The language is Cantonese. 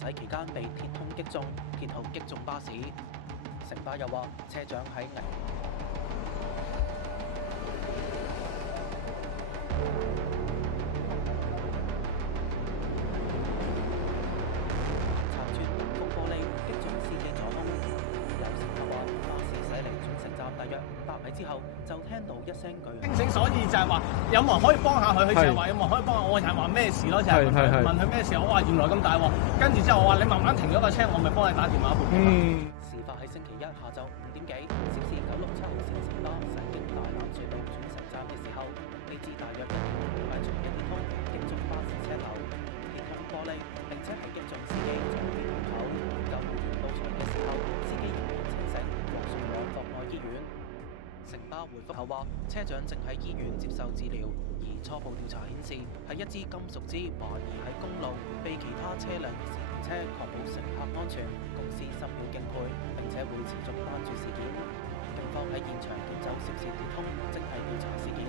駛期間被鐵通擊中，鐵後擊中巴士。城巴又話，車長喺危拆穿擋風玻璃，擊中司機左胸。有乘客話，巴士駛離轉乘站大約500米之後，就聽到一聲巨響。清醒，所以就係話有冇人可以幫下佢？佢就係話有冇人可以幫我？我就係話咩事咯，就係問佢咩事。我話原來咁大鑊，跟住之後我話你慢慢停咗個車，我咪幫你打電話撥。事發喺星期一下晝5點幾，涉事967號線城巴駛經大欖隧道轉乘站嘅時候，呢支大約1.5米長嘅鐵通擊中巴士車頭，鐵通玻璃，並且係擊中司機左邊胸口。救護員到場嘅時候，司機仍然清醒，獲送往博愛醫院。城巴回覆後話，車長正喺醫院接受治療，而初步調查顯示係一支金屬枝懷疑喺公路被其他車輛試停車，確保乘客安全。公司深表敬佩，並且會持續關注事件。警方喺現場檢走涉事鐵通，正係調查事件。